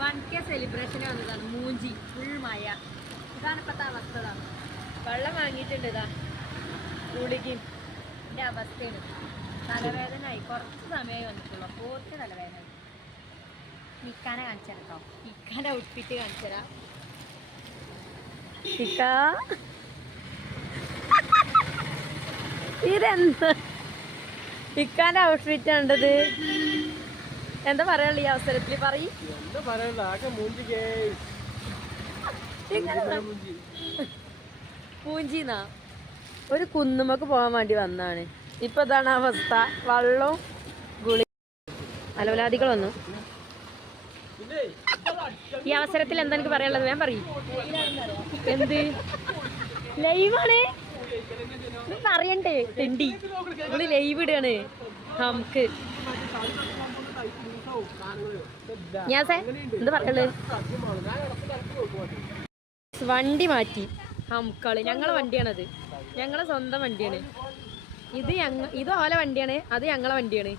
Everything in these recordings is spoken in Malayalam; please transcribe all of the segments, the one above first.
വൺ കെ സെലിബ്രേഷന് വന്നതാണ് മൂഞ്ചി ഫുൾ മഴ. ഇതാണ് ഇപ്പത്തെ അവസ്ഥ ഇതാ. വെള്ളം വാങ്ങിയിട്ടുണ്ട് ഇതാ. ഗുളികയും എന്റെ അവസ്ഥയാണ്. തലവേദനയായി കുറച്ച് വന്നിട്ടുള്ളൂ. തലവേദന നിക്കാനെ കാണിച്ചു കേട്ടോ നിക്കാനെ ഔട്ട്ഫിറ്റ് കാണിച്ചു തരാം ഇതെന്ത്? ഇക്കാന്റെ ഔട്ട്ഫിറ്റ് കണ്ടത് എന്താ പറയാനുള്ള ഈ അവസരത്തിൽ പറയും. പൂഞ്ചിന്നാ ഒരു കുന്നുമക്ക് പോകാൻ വേണ്ടി വന്നാണ്. ഇപ്പൊ ഇതാണ് അവസ്ഥ. വള്ളവും ഗുളി അലവലാദികൾ വന്നു. ഈ അവസരത്തിൽ എന്താ എനിക്ക് പറയാനുള്ളത്? ഞാൻ പറയും. എന്ത്? ലൈവാണ്. പറയണ്ടേ തെണ്ടി. നമ്മൾ ലൈവ് ഇടാണ്. നമുക്ക്. ഞാൻ സേ എന്താ പറയുള്ളു വണ്ടി മാറ്റി. ഹംകൾ ഞങ്ങളെ വണ്ടിയാണത്. ഞങ്ങളെ സ്വന്തം വണ്ടിയാണ്. ഇത് ഞങ്ങ ഇത് ഓല വണ്ടിയാണ്. അത് ഞങ്ങളെ വണ്ടിയാണ്.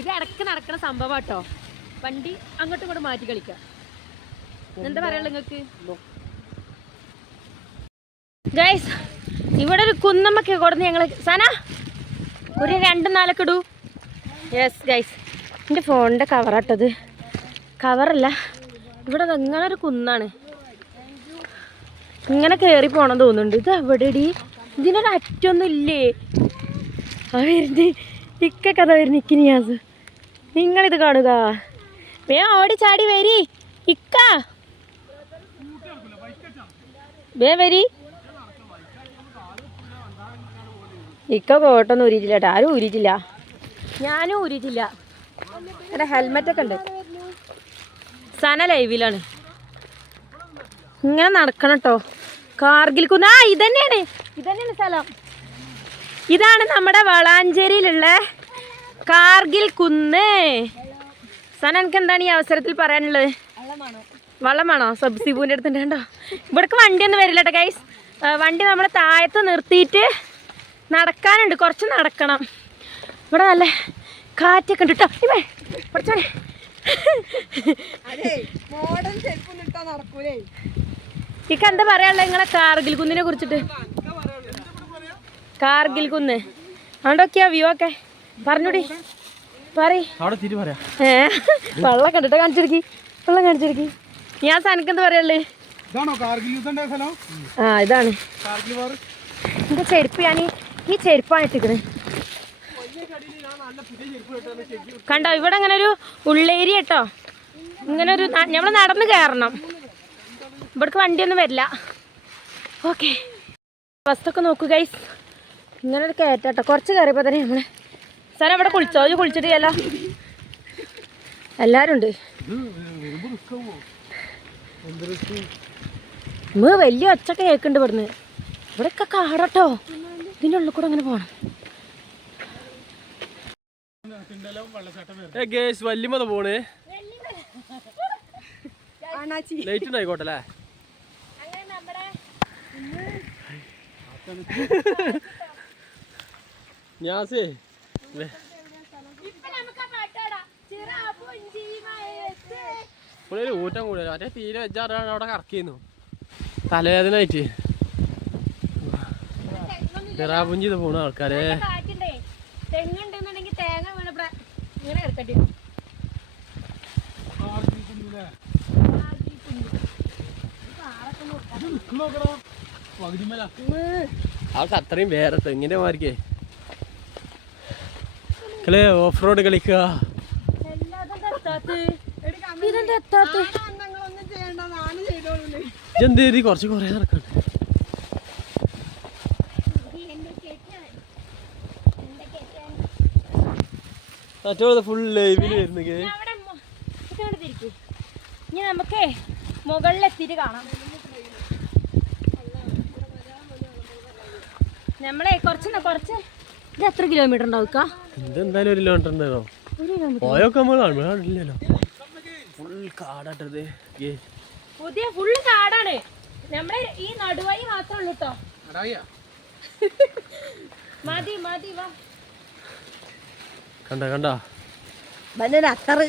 ഇത് ഇടയ്ക്ക് നടക്കുന്ന സംഭവം കേട്ടോ വണ്ടി അങ്ങോട്ടും ഇങ്ങോട്ടും മാറ്റി കളിക്കാം. എന്താ പറയുള്ളു നിങ്ങൾക്ക് ഗൈസ് ഇവിടെ ഒരു കുന്നമ്മക്ക് കൊടുന്ന് ഞങ്ങൾ സന ഒരു രണ്ട് നാലൊക്കെ ഇടൂ. യെസ് ഗൈസ് എന്റെ ഫോണിന്റെ കവറാട്ടത് കവറല്ല ഇവിടെ അങ്ങനെ ഒരു കുന്നാണ്. ഇങ്ങനെ കയറി പോകണം തോന്നുന്നുണ്ട്. ഇത് എവിടെടി? ഇതിനൊരു അറ്റൊന്നും ഇല്ലേ? ആ വരുന്നത് ഇക്ക കഥ വരുന്ന ഇക്കിനിയാസ് നിങ്ങളിത് കാണുക. വേ ഓടി ചാടി വരി. ഇക്ക. വേ വരി. ഇക്ക കോട്ടൊന്നും ഉരിയിട്ടില്ല കേട്ടോ ആരും ഊരിയിട്ടില്ല ഞാനും ഊരിയിട്ടില്ല എന്റെ ഹെൽമെറ്റൊക്കെ ഉണ്ട്. സന ലൈവിലാണ് ഇങ്ങനെ നടക്കണം കേട്ടോ കാർഗിൽ കുന്ന്. ആ ഇതന്നെയാണ്. ഇതന്നെയാണ് സ്ഥലം. ഇതാണ് നമ്മുടെ വളാഞ്ചേരിയിലുള്ള കാർഗിൽ കുന്ന്. സന എനിക്ക് എന്താണ് ഈ അവസരത്തിൽ പറയാനുള്ളത്? വള്ളമാണോ? സബ്സിബൂന്റെ അടുത്തുണ്ട് കണ്ടോ? ഇവിടേക്ക് വണ്ടിയൊന്നും വരില്ല കേട്ടോ ഗൈസ് വണ്ടി നമ്മൾ താഴത്ത് നിർത്തിയിട്ട് നടക്കാനുണ്ട്. കുറച്ച് നടക്കണം. ഇവിടെ നല്ല കാറ്റൊക്കെ ഉണ്ട് കേട്ടോ ഇവേ കുറച്ചോനെ ഇക്ക എന്താ പറയാനുള്ള? നിങ്ങളെ കാർഗിൽ കുന്നിനെ കുറിച്ചിട്ട്. കാർഗിൽ കുന്ന്. അതുകൊണ്ടൊക്കെയാ വ്യൂ ഒക്കെ. പറഞ്ഞൂടി. ഏ വെള്ളം കണ്ടിട്ട് കാണിച്ചിരിക്കി. വെള്ളം കാണിച്ചിരിക്കി. ഞാൻ സനക്ക് എന്താ സ്ഥലം? ആ ഇതാണ്. എന്റെ ചെരുപ്പ് ഞാൻ ഈ ചെരുപ്പാണ് ഇട്ടിക്കണേ കണ്ടോ ഇവിടെ അങ്ങനെ ഒരു ഉള്ളേരി കേട്ടോ. ഇങ്ങനെ ഒരു നമ്മൾ നടന്ന് കയറണം ഇവിടേക്ക് വണ്ടിയൊന്നും വരില്ല. ഓക്കെ. ബസ്സൊക്കെ നോക്കുക ഇങ്ങനെ ഒരു കയറ്റാട്ടോ കുറച്ച് കയറിയപ്പോൾ തന്നെ നമ്മളെ സാറേ ഇവിടെ കുളിച്ചോ? ഇത് കുളിച്ചിട്ടില്ലല്ലോ. എല്ലാവരും ഉണ്ട്. നമ്മൾ വലിയ ഒച്ചൊക്കെ കേൾക്കുന്നുണ്ട് ഇവിടുന്ന്. ഇവിടെയൊക്കെ കാടട്ടോ ഇതിന്റെ ഉള്ളിൽ കൂടെ അങ്ങനെ പോകണം വല്യമത പോണ്. ലൈറ്റ് ഉണ്ടായിക്കോട്ടെ അല്ലേ? ഞാസേ ഊറ്റം കൂടുതലും മറ്റേ തീരെ വെച്ചാറാണ് അവിടെ കറക്കിയിരുന്നു. തലവേദന ആയിട്ട് ചെറാപുഞ്ചി ഇത് പോണ ആൾക്കാരെ. അവർക്ക് തെങ്ങുണ്ടെന്നുണ്ടെങ്കിൽ തേങ്ങ വീണ് ഇങ്ങനെ അത്രയും വേറെ തെങ്ങിന്റെ മാർക്കേ കളേ ഓഫ് റോഡ് കളിക്കുക. ഇതെന്താ കുറച്ച് കുറേ നടക്കണ്ട് മറ്റേ ഫുൾ ലൈവിൽ വരുന്നത്. ഇനി നമുക്കേ മുകളിലെത്തിയിട്ട് കാണാം. നമ്മളെ കുറച്ച് ന- കുറച്ച് ഇത് എത്ര കിലോമീറ്റർ ഉണ്ടാവും ഇക്ക? ഇതെന്തായാലും ഒരു കിലോമീറ്റർ ഉണ്ടായിരുന്നോ പോയൊക്കെ നമ്മൾ കാണുന്നില്ലല്ലോ ഫുൾ കാടാട്ടത് പുതിയ ഫുള്ള് കാടാണ്. നമ്മുടെ ഈ നടുവായി മാത്രമേ ഉള്ളൂ കേട്ടോ മതി മതി വാ. കണ്ട കണ്ടോ. ഇവനൊരു അത്തറ്.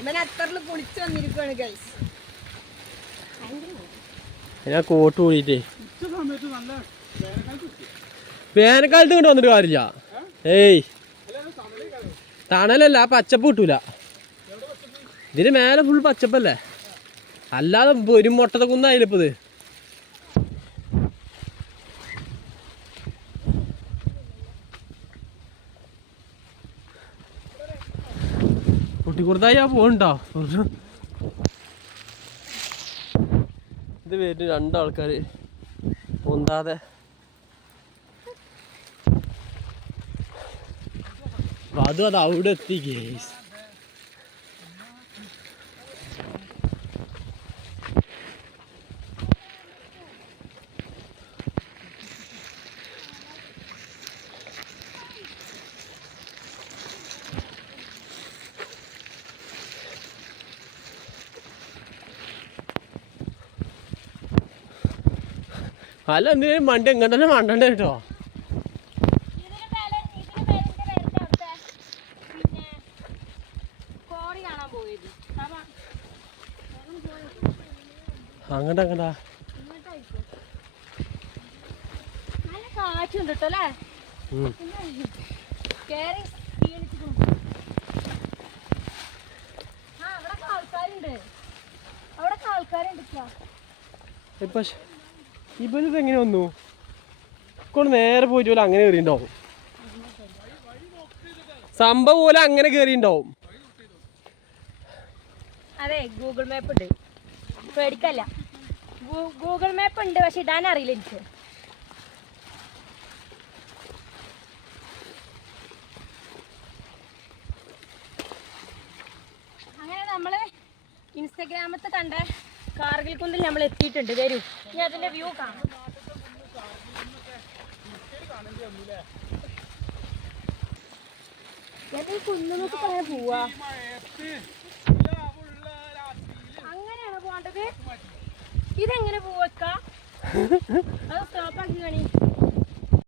ഇവൻ അത്തറിൽ കുളിച്ചു വന്നിരിക്കുകയാണ് ഗൈസ് ഞാൻ കോട്ട് കൂടിയിട്ടേ വേനൽക്കാലത്ത് കൊണ്ട് വന്നിട്ട് കാര്യമില്ല. ഏയ്. തണലല്ല ആ പച്ചപ്പ് കിട്ടൂല. ഇതിന് മേലെ ഫുൾ പച്ചപ്പല്ലേ? അല്ലാതെ ഒരു മുട്ടത്തെ കുന്നായില്ല ഇപ്പൊ കുട്ടിക്കുറത്തായി പോകണ്ടോ ഇത് വരുന്ന രണ്ടാൾക്കാര്. പൊന്താതെ. അതും അത് അവിടെ എത്തി കേസ് അല്ല എന്തിനും വണ്ടി എങ്ങനെ തന്നെ മണ്ടണ്ട കേട്ടോ അങ്ങോട്ട് അങ്ങട്ടാ. കാറ്റുണ്ട് കേട്ടോ അല്ലേ? ആൾക്കാരുണ്ട്. അവിടെ ആൾക്കാരുണ്ട് ഇപ്പൊ. ഇവനിത് എങ്ങനെ വന്നു? കൊണ്ട് നേരെ പോയിട്ട് പോലെ അങ്ങനെ കയറിണ്ടാവും സംഭവം പോലെ അങ്ങനെ കയറിണ്ടാവും അതെ ഗൂഗിൾ മാപ്പ് ഉണ്ട്. പേടിക്കല്ല. ഗൂഗിൾ മാപ്പ് ഉണ്ട് പക്ഷെ ഇടാൻ അറിയില്ല എനിക്ക്. അങ്ങനെ നമ്മൾ ഇൻസ്റ്റഗ്രാമത്ത് കണ്ട കാർഗിൽ കുന്നിൽ നമ്മൾ എത്തിയിട്ടുണ്ട് വരൂ. ഇനി അതിന്റെ വ്യൂ കാണാം. ഈ കുന്നുമൊക്കെ പറയാൻ പോവാ. അങ്ങനെയാണോ പോണ്ടത് ഇതെങ്ങനെ പോവക്ക അത് സ്റ്റോപ്പ് ആക്കി കാണി.